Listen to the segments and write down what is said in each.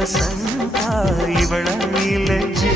ವಸಂತ ಇವಳ ಲಜ್ಜೆ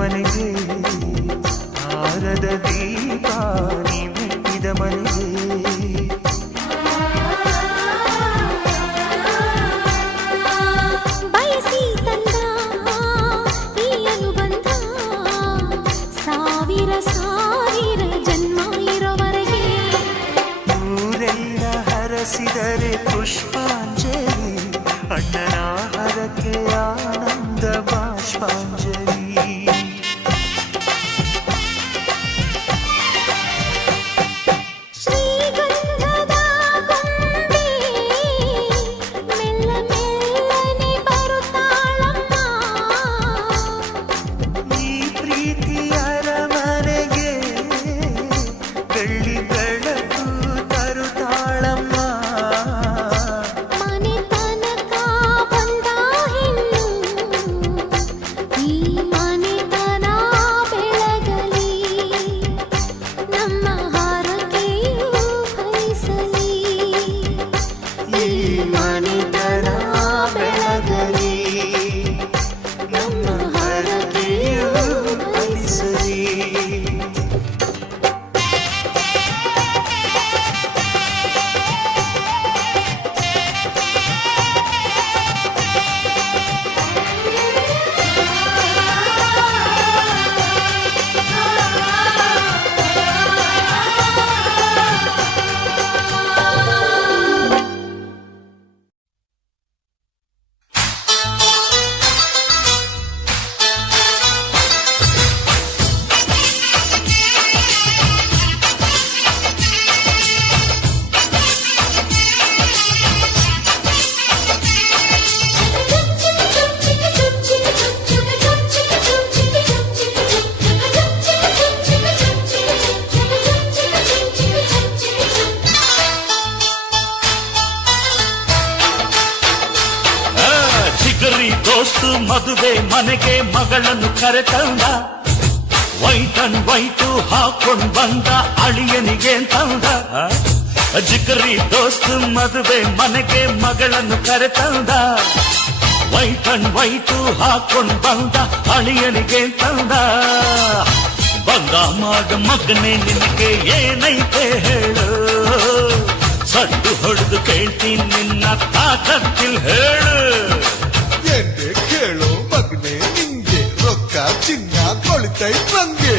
ಮನೆಗೆ ಆರದ ದೀಪ ನೀ ಮೆಟ್ಟಿದ ಮನೆಗೆ ಬಯಸಿ ತಂದ ಈ ಅನುಬಂಧ ಸಾವಿರ ಸಾವಿರ ಜನ್ಮ ಇರೋವರೆಗೆ ಊರೆಲ್ಲ ಹರಸಿದರೆ ಪುಷ್ಪಾಂಜಲಿ ಅಣ್ಣನ ಹರಕೆ ಆನಂದ ಬಾಷ್ಪಾಂಜಲಿ ದೋಸ್ತು ಮದುವೆ ಮನೆಗೆ ಮಗಳನ್ನು ಕರೆತಂದ ವೈಟ್ ಅಂಡ್ ವೈಟು ಹಾಕೊಂಡ್ ಬಂದ ಅಳಿಯನಿಗೆ ತಂದ ಜಿಗರಿ ದೋಸ್ತು ಮದುವೆ ಮನೆಗೆ ಮಗಳನ್ನು ಕರೆತಂದ ವೈಟ್ ಅಂಡ್ ವೈಟು ಹಾಕೊಂಡ್ ಬಂದ ಅಳಿಯನಿಗೆ ತಂದ ಬಂದ ಮಾಡ ಮಗನೇ ನಿನಗೆ ಏನೈತೆ ಹೇಳು ಸಡ್ಡು ಹೊಡೆದು ಕೇಳ್ತೀನಿ ನಿನ್ನ ತಾಕತ್ತಿಲ್ ಹೇಳು ಕೇಳೋ ಮಗನೆ ನಿಂಗೆ ರೊಕ್ಕ ಚಿನ್ನ ಕೊಳಿತೈ ಬಂಗೆ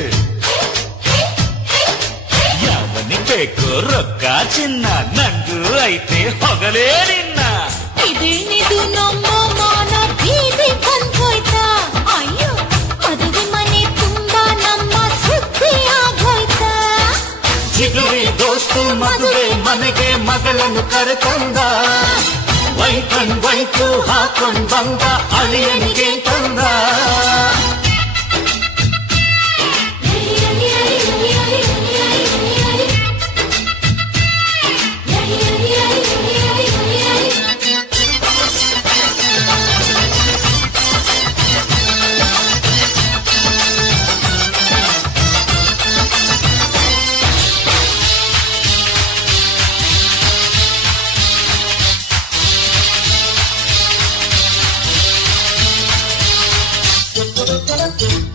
ಯಾವನಿಗೆ ಬೇಕು ರೊಕ್ಕ ಚಿನ್ನ ನಂಗೂ ಐತೆ ಹೊಗಲೇ ನಿನ್ನ ಇದೇನಿದು ನಮ್ಮ ಮಾನ ಬೀದಿ ಬಂದೋಯ್ತಾ ಅಯ್ಯೋ ಮದುವೆ ಮನೆ ತುಂಬಾ ನಮ್ಮ ಸುದ್ದಿ ಆಗೋಯ್ತಾ ಜಿಗುರಿ ದೋಸ್ತು ಮದುವೆ ಮನೆಗೆ ಮಗಳನ್ನು ಕರೆತಂದ ವೈಟ್ ಅಂಡ್ ವೈಟು ಹಾಕೊಂಡ್ ಬಂದ ಅಳಿಯನಿಗೆ ತಂದ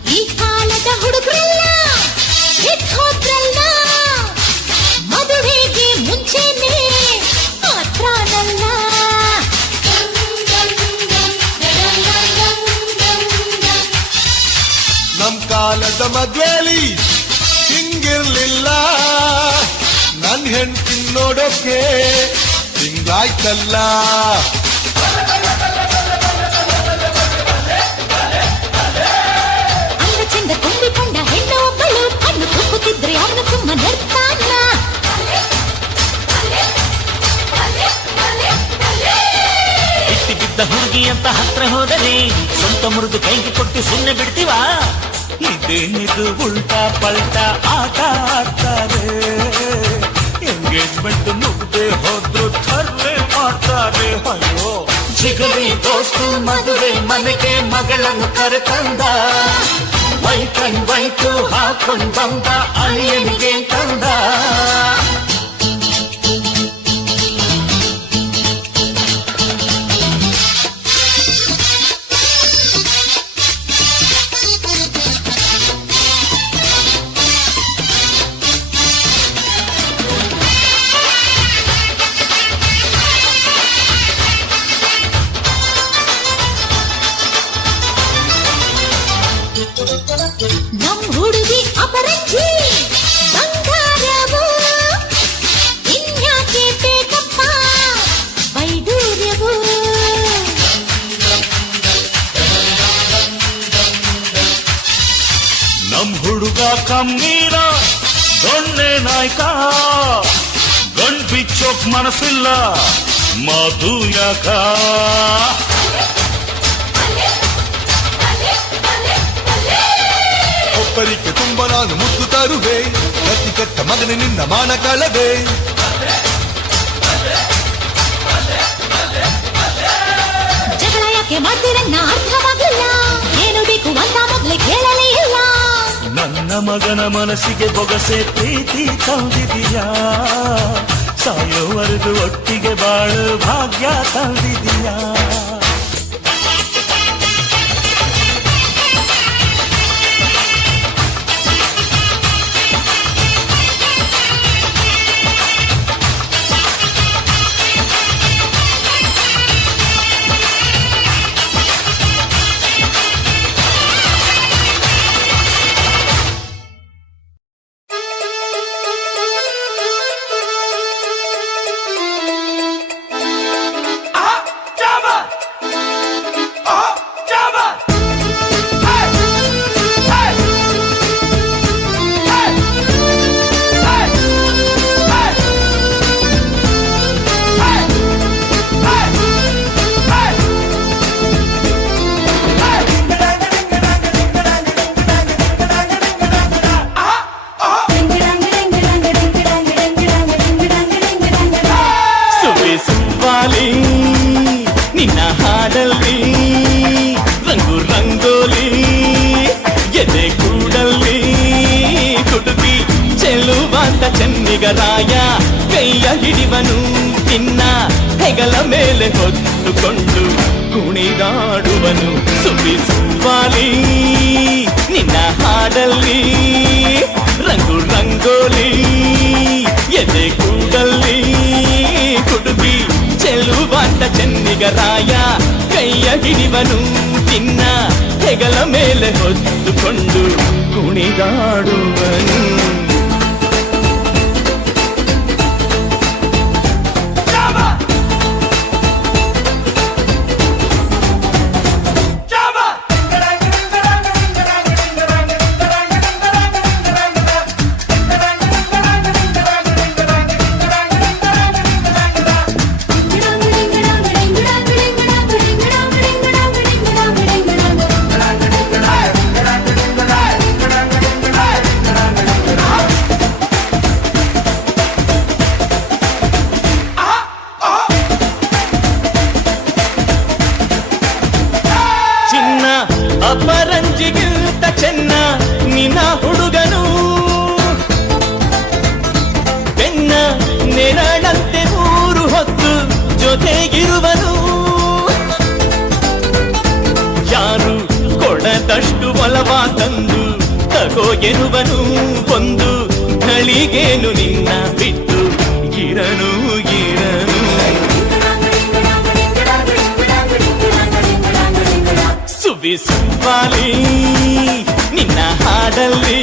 ಈ ಕಾಲದ ಹುಡುಗರೆಲ್ಲ ಹೋದ್ರಲ್ಲ ಮದುವೆಗೆ ಮಾಡಿದ ಮದ್ವೇಲಿ ಹಿಂಗಿರ್ಲಿಲ್ಲ ನನ್ ಹೆಂಡ್ತಿ ನೋಡೋಕೆ ಹಿಂಗಾಯ್ತಲ್ಲ ಅಂದ ಚಂದ ತುಂಬಿಕೊಂಡ ಹೆಣ್ಣು ಒಬ್ಬಳು ಕಣ್ಣು ಕುಕ್ಕುತ್ತಿದ್ರೆ ಅವನು ಸುಮ್ಮನಿರ್ತಾನ ಇಟ್ಟಿ ಬಿದ್ದ ಹುಡುಗಿ ಅಂತ ಹತ್ರ ಹೋದರೆ ಸ್ವಂತ ಮುರಿದು ಕೈಗೆ ಕೊಟ್ಟು ಸುಮ್ಮನೆ ಬಿಡ್ತೀವ ಇದೇನಿದು ಉಲ್ಟಾ ಪಲ್ಟಾ ಆಟ ಆಡ್ತಾರೆ ಎಂಗೇಜ್ಮೆಂಟ್ ಮುಗ್ದೆ ಹೋದ್ರು ಥರ್ಲೆ ಮಾಡ್ತಾರೆ ಅಯ್ಯೋ ಜಿಗರಿ ದೋಸ್ತು ಮದುವೆ ಮನೆಗೆ ಮಗಳನ್ನು ಕರೆತಂದ ವೈಟ್ ವೈಟು ಹಾಕೊಂಡ್ ಬಂದ ಅಳಿಯನಿಗೆ ತಂದ ನಮ್ ಹುಡುಗಿ ಅಪರಂಜಿ ಬಂಗಾರವು ಇನ್ಯಾಕೆ ಬೇಕಪ್ಪ ವೈಡೂರ್ಯವು ನಮ್ ಹುಡುಗ ಕಮ್ಮೀರ ದೊಣ್ಣೆ ನಾಯ್ಕ ಗಂಡ್ ಬಿಚ್ಚೋಕ್ ಮನಸ್ಸಿಲ್ಲ ಮಾತು ಯಾಕ ಒಬ್ಬರಿಗೆ ತುಂಬ ನಾನು ಮುದ್ದು ತರುವೆ ಗತಿ ಕೆಟ್ಟ ಮಗನ ನಿನ್ನ ಮಾನ ಕಳವೆ ಜಗಳ ಯಾಕೆ ಮಾಡ್ತೀರನ್ನ ಅರ್ಥವಾಗಿಲ್ಲ ಏನು ಬೇಕು ಅಂತ ಮೊದ್ಲೇ ಕೇಳಲೇ ಇಲ್ಲ ನನ್ನ ಮಗನ ಮನಸ್ಸಿಗೆ ಬೊಗಸೆ ಪ್ರೀತಿ ತಂದಿದೀಯಾ ಸಾಯೋವರೆಗೂ ಒಟ್ಟಿಗೆ ಬಾಳು ಭಾಗ್ಯ ತಂದಿದೀಯಾ ನಿನ್ನ ಹಾಡಲ್ಲಿ ರಂಗು ರಂಗೋಲಿ ಎದೆ ಕೂಡಲ್ಲಿ ಕುಟುಕಿ ಚೆಲುವಾಂತ ಚೆನ್ನಿಗರಾಯ ಕೈಯ ಹಿಡಿವನು ನಿನ್ನ ಹೆಗಲ ಮೇಲೆ ಹೊತ್ತುಕೊಂಡು ಕುಣಿದಾಡುವನು ಸುವಾಲಿ ನಿನ್ನ ಹಾಡಲ್ಲಿ ರಂಗು ರಂಗೋಲಿ ಎದೆ ಕೂಡಲ್ಲಿ ಕುಟುಕಿ ಚೆಲುವಾಂತ ಚೆನ್ನಿಗರಾಯ ಕೈಯ ಹಿಡಿವನು ನಿನ್ನ ಹೆಗಲ ಮೇಲೆ ಹೊತ್ತುಕೊಂಡು ಕುಣಿದಾಡುವನು ಅಪರಂಜಿಗಿಂತ ಚೆನ್ನ ನಿನ್ನ ಹುಡುಗನು ಬೆನ್ನ ನೆರಳಂತೆ ಮೂರು ಹೊತ್ತು ಜೊತೆಗಿರುವನು ಯಾರು ಕೊಡದಷ್ಟು ಒಲವ ತಂದು ತಗೋ ಎನ್ನುವನು ಒಂದು ಘಳಿಗೇನು ನಿನ್ನ ಬಿಟ್ಟು ಇರನು ಇರನು ಸುವಿ ಸುವಾಲಿ ನಿನ್ನ ಹಾಡಲ್ಲಿ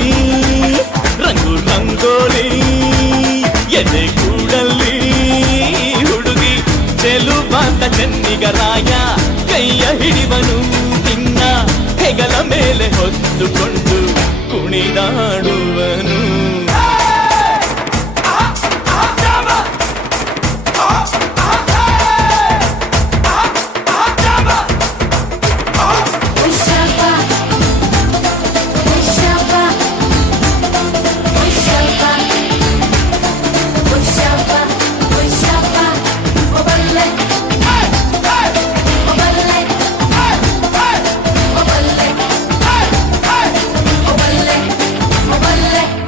ರಂಗು ರಂಗೋಲಿ ಎದೆ ಕೂಡಲ್ಲಿ ಹುಡುಗಿ ಚೆಲುವಾದ ಚೆನ್ನಿಗರಾಯ ಕೈಯ ಹಿಡಿವನು ನಿನ್ನ ಹೆಗಲ ಮೇಲೆ ಹೊತ್ತುಕೊಂಡು ಕುಣಿದಾಡುವನು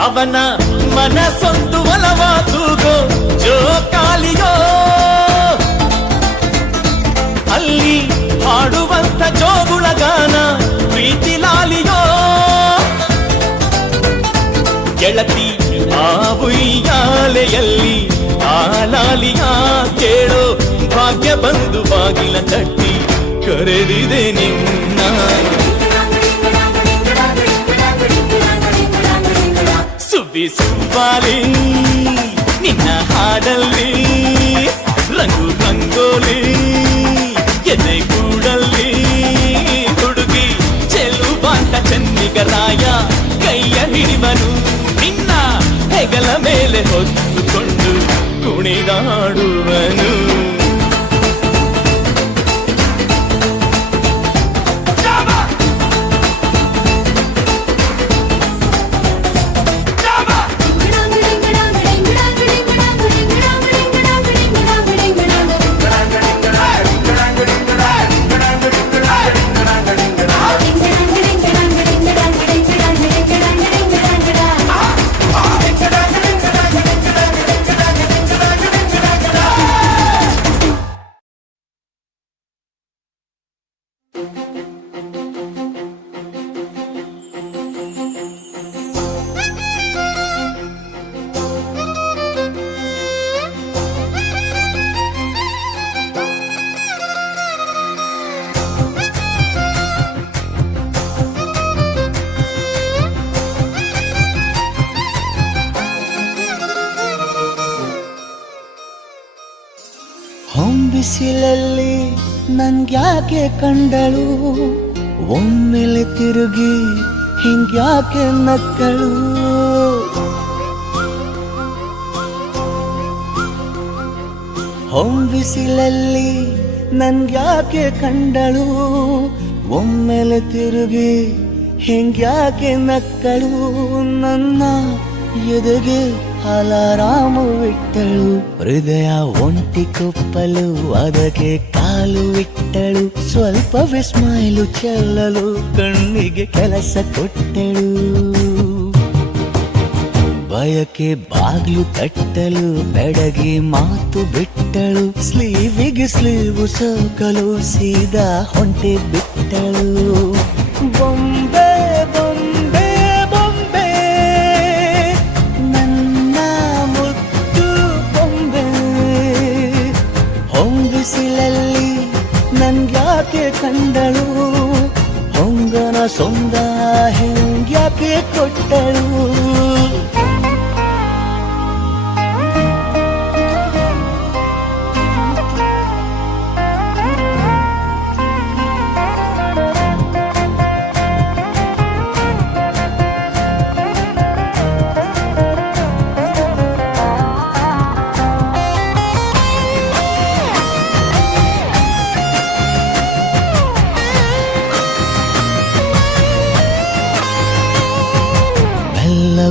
ಅವನ ಮನಸ್ಸೊಂದು ಒಲವಾದುಗೋ ಜೋಕಾಲಿಯೋ ಅಲ್ಲಿ ಹಾಡುವಂತ ಜೋಗುಳಗಾನ ಪ್ರೀತಿ ಲಾಲಿಯೋ ಗೆಳತಿ ಆ ಉಯ್ಯಾಲೆಯಲ್ಲಿ ಆ ಲಾಲಿಯ ಕೇಳೋ ಭಾಗ್ಯ ಬಂದು ಬಾಗಿಲ ತಟ್ಟಿ ಕರೆದಿದೆ ನಿನ್ನ ಸುಬ್ಬಿ ಸುಬ್ಬಾಲಿ ನಿನ್ನ ಹಾಡಲ್ಲಿ ರಂಗು ರಂಗೋಲಿ ಎದೆ ಕೂಡಲ್ಲಿ ಹುಡುಗಿ ಚೆಲುವಾಂತ ಚೆನ್ನಿಗರಾಯ ಕೈಯ ಹಿಡಿವನು ನಿನ್ನ ಹೆಗಲ ಮೇಲೆ ಹೊತ್ತುಕೊಂಡು ಕುಣಿದಾಡುವನು ಬಿಸಿಲಲ್ಲಿ ನನ್ಗ್ಯಾಕೆ ಕಂಡಳು ಒಮ್ಮೆಲೆ ತಿರುಗಿ ಹಿಂಗ್ಯಾಕೆ ನಕ್ಕಳು ಬಿಸಿಲಲ್ಲಿ ನನ್ಗ್ಯಾಕೆ ಕಂಡಳು ಒಮ್ಮೆಲೆ ತಿರುಗಿ ಹಿಂಗ್ಯಾಕೆ ನಕ್ಕಳು ನನ್ನ ಎದೆಗೆ ಅಲಾರಾಮು ಇಟ್ಟಳು ಹೃದಯ ಒಂಟಿ ಕೊಪ್ಪಲು ಅದಕ್ಕೆ ಕಾಲು ಇಟ್ಟಳು ಸ್ವಲ್ಪ ವಿಸ್ಮೈಲು ಚೆಲ್ಲಲು ಕಣ್ಣಿಗೆ ಕೆಲಸ ಕೊಟ್ಟಳು ಬಯಕೆ ಬಾಗಿಲು ತಟ್ಟಲು ಬೆಡಗಿ ಮಾತು ಬಿಟ್ಟಳು ಸ್ಲೀವಿಗೆ ಸ್ಲೀವು ಸೋಕಲು ಸೀದಾ ಹೊಂಟೆ ಬಿಟ್ಟಳು ಬೊಂಬೆ ಬೊಂಬೆ ಬೊಂಬೆ ನನ್ನ ಮುದ್ದು ಬೊಂಬೆ ಹೊಂಬಿಸಿಲಲ್ಲಿ ನನ್ಗ್ಯಾಕೆ ಕಂಡಳು ಹೊಂಗನ ಸೊಂದ ಹೆಂಗ್ಯಾಕೆ ಕೊಟ್ಟಳು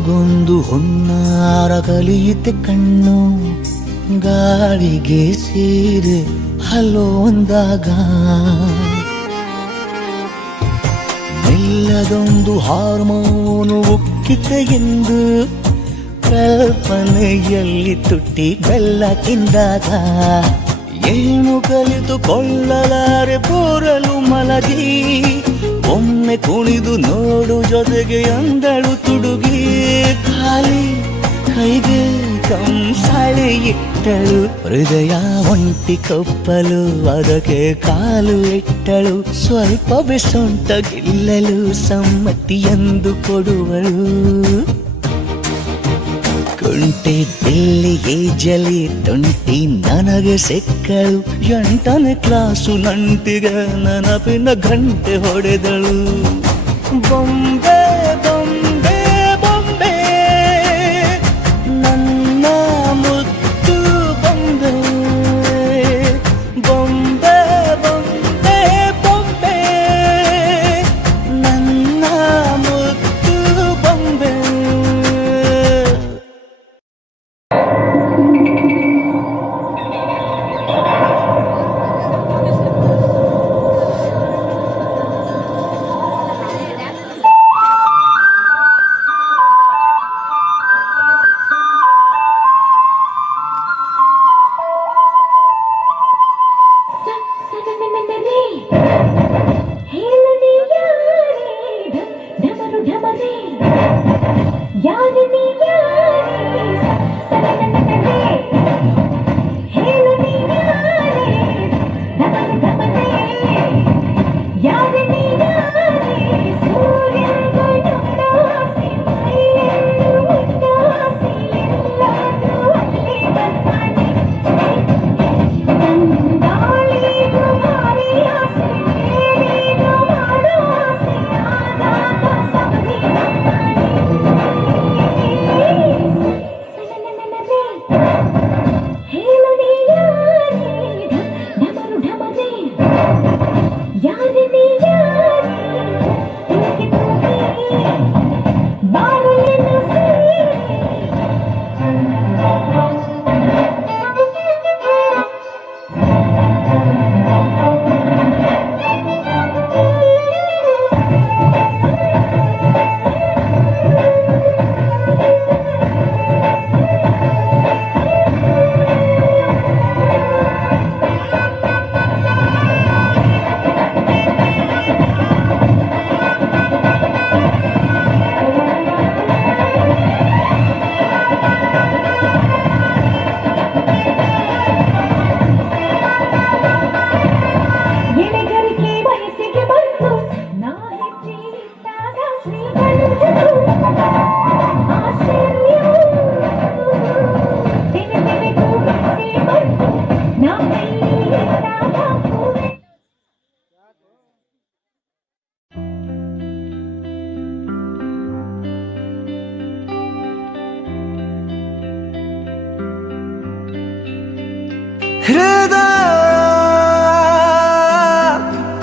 ಗೊಂದು ಹೊನ್ನಾರ ಕಲಿಯುತ್ತೆ ಕಣ್ಣು ಗಾಳಿಗೆ ಸೇರಿ ಹಲೋ ಅಂದಾಗ ಮೆಲ್ಲದೊಂದು ಹಾರ್ಮೋನು ಉಕ್ಕಿತೆ ಎಂದು ಕಲ್ಪನೆಯಲ್ಲಿ ತುಟ್ಟಿ ಬೆಲ್ಲ ತಿಂದಾಗ ಏನು ಕಲಿತುಕೊಳ್ಳಲಾರೆ ಬೋರಲು ಮಲಗಿ ಒಮ್ಮೆ ಕುಣಿದು ನೋಡು ಜೊತೆಗೆ ಅಂದಳು ತುಡುಗಿ ಖಾಲಿ ಕೈಗೆ ಕಂಸಾಳೆ ಇಟ್ಟಳು ಹೃದಯ ಒಂಟಿ ಕಪ್ಪಲು ಅದಕ್ಕೆ ಕಾಲು ಇಟ್ಟಳು ಸ್ವಲ್ಪವೇ ಸೊಂಟ ಗೆಲ್ಲಲು ಸಮ್ಮತಿಯೆಂದು ಕೊಡುವಳು ಕುಂಟೆ ಬಿಲ್ಲಿಗೆ ಜಲಿ ತುಂಟಿ ನನಗೆ ಸಿಕ್ಕಳು 8ನೇ ಕ್ಲಾಸು ನಂಟಿಗೆ ನೆನಪಿನ ಗಂಟೆ ಹೊಡೆದಳು ಬೊಂಬೆ ಬೊಂಬೆ ಬೊಂಬೆ ನನ್ನ ಮುದ್ದು ಬೊಂಬೆ ಬೊಂಬೆ ಬೊಂಬೆ ಬೊಂಬೆ ನನ್ನ ಮುದ್ದು ಬೊಂಬೆ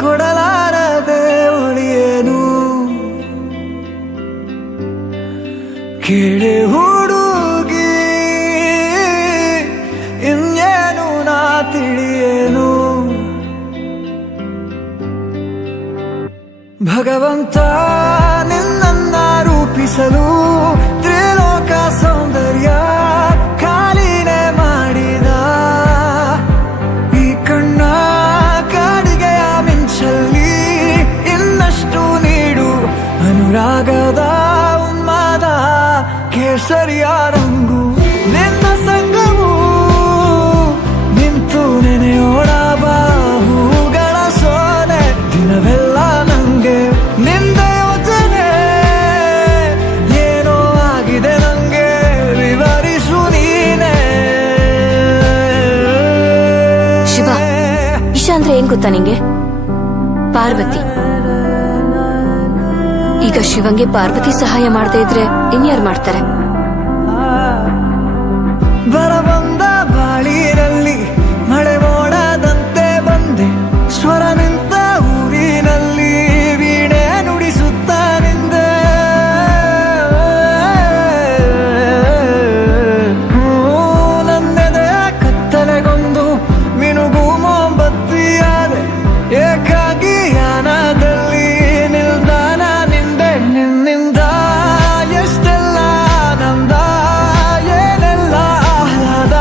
ಕೊಡಲಾರದೆ ಉಳಿಯೇನು ಕೇಳಿ ಹುಡುಗಿ ಇನ್ನೇನು ನಾ ತಿಳಿಯೇನು ಭಗವಂತ ನಿನ್ನನ್ನ ರೂಪಿಸಲು ತ್ರಿಲೋಕ ಸೌಂದರ್ಯ ಕಾಲಿನೆ ಮಾಡಿದ ಈ ಕಣ್ಣ ಕಾಡಿಗೆಯ ಮಿಂಚಲ್ಲಿ ಇನ್ನಷ್ಟು ನೀಡು ಅನುರಾಗದ ಉನ್ಮಾದ ಕೇಸರಿಯ ರಂಗು ನಿನ್ನ ಸಂಗವು ನಿಂತು ನೆನೆಯೋಣ ಬಾಹುಗಳ ಸೋನೆ ದಿನವೆಲ್ಲ ನಂಗೆ ನಿಂದ ಯೋಚನೆ ಏನೋ ಆಗಿದೆ ನಂಗೆ ವಿವರಿಸು ನೀನೆ ಶಿವ ಇಶಾ ಅಂದ್ರೆ ಏನ್ ಗೊತ್ತಾ ನಿಂಗೆ ಪಾರ್ವತಿ ಈಗ ಶಿವಂಗೆ ಪಾರ್ವತಿ ಸಹಾಯ ಮಾಡದೇ ಇದ್ರೆ ಇನ್ಯಾರು ಮಾಡ್ತಾರೆ ಬರಬಂದ ಬಾಳಿನಲ್ಲಿ ಮಳೆ ಮೋಡದಂತೆ ಬಂದೆ ಸ್ವರ ನಿಂತ ಊರಿನಲ್ಲಿ ವೀಣೆ ನುಡಿಸುತ್ತಾ ನಿಂದೆ ನನ್ನೆದೆ ಕತ್ತಲೆಗೊಂದು ಮಿನುಗು ಮೊಂಬತ್ತಿಯಾದೆ ಏಕಾಗಿ ಯಾನದಲ್ಲಿ ನಿಲ್ದಾಣ ನಿಂದೆ ನಿನ್ನಿಂದ ಎಷ್ಟೆಲ್ಲ ನಂದ ಏನೆಲ್ಲ ಆಹ್ಲಾದ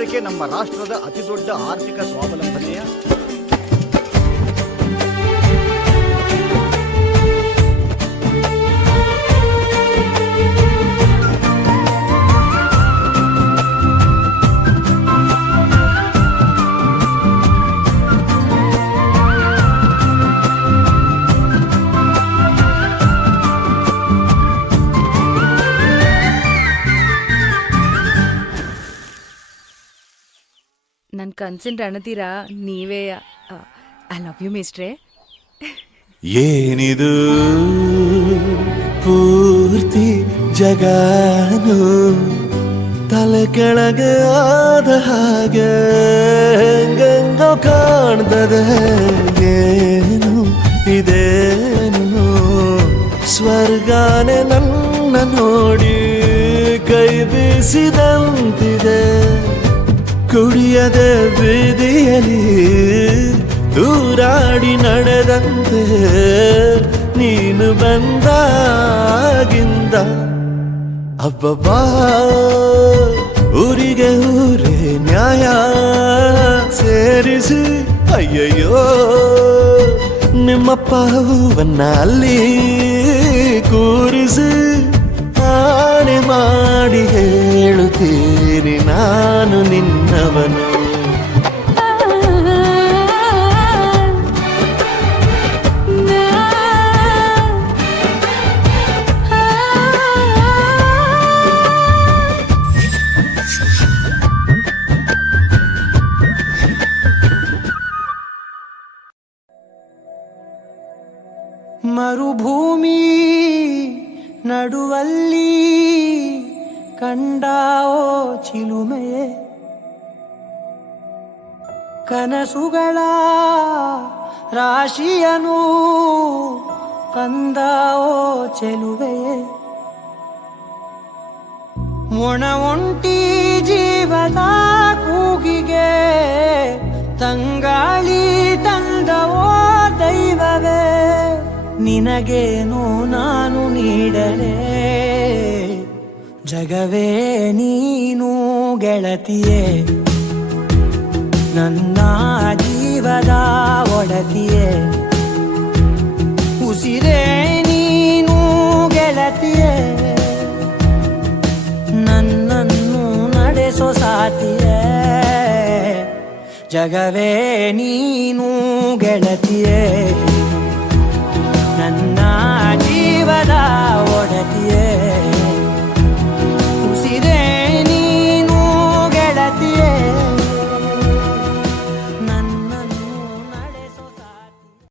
ಹೈನುಗಾರಿಕೆ ನಮ್ಮ ರಾಷ್ಟ್ರದ ಅತಿದೊಡ್ಡ ಆರ್ಥಿಕ ಸ್ವಾವಲಂಬನೆಯ ನನ್ ಕನ್ಸಿನ್ ರಣತೀರಾ ನೀವೇ. ಐ ಲವ್ ಯು ಮೇಸ್ಟ್ರೆ. ಏನಿದು ಪೂರ್ತಿ ಜಗಾನು ತಲೆ ಕೆಳಗೆ ಆದ ಹಾಗೆ ಗಂಗೋ ಕಾಣ್ತದೆ. ಏನು ಇದೇನು ಸ್ವರ್ಗಾನೆ ನನ್ನ ನೋಡಿ ಕೈ ಬೀಸಿದಂತಿದೆ. ಕುಡಿಯದೆ ಬೀದಿಯಲ್ಲಿ ದೂರಾಡಿ ನಡೆದಂತೆ ನೀನು ಬಂದಾಗಿಂದ ಅಬ್ಬಬ್ಬಾ ಊರಿಗೆ ಊರೇ ನ್ಯಾಯ ಸೇರಿಸಿ ಅಯ್ಯಯ್ಯೋ ನಿಮ್ಮಪ್ಪ ಹೂವನ್ನ ಅಲ್ಲಿ ಕೂರಿಸಿ ಆಣೆ ಮಾಡಿ ಹೇಳುತ್ತೀನಿ ನಾನು ನಿನ್ನವನು. ಮರುಭೂಮಿ ನಡುವಲ್ಲಿ ಕಂಡಾವೋ ಚಿಲುಮೆಯೇ, ಕನಸುಗಳ ರಾಶಿಯನು ಕಂದಾವೋ ಚೆಲುವೆಯೇ. ಒಣ ಒಂಟಿ ಜೀವದ ಕೂಗಿಗೆ ತಂಗಾಳಿ ತಂದವೋ ದೈವವೇ. ನಿನಗೇನು ನಾನು ನೀಡಲೇ ಜಗವೇ ನೀನು ಗೆಳತಿಯೇ. ನನ್ನ ಜೀವದ ಒಡತಿಯೇ ಉಸಿರೇ ನೀನು ಗೆಳತಿಯೇ. ನನ್ನನ್ನು ನಡೆಸೋ ಸಾತಿಯೇ ಜಗವೇ ನೀನು ಗೆಳತಿಯೇ. ನನ್ನ ಜೀವದ ಒಡತಿಯೇ.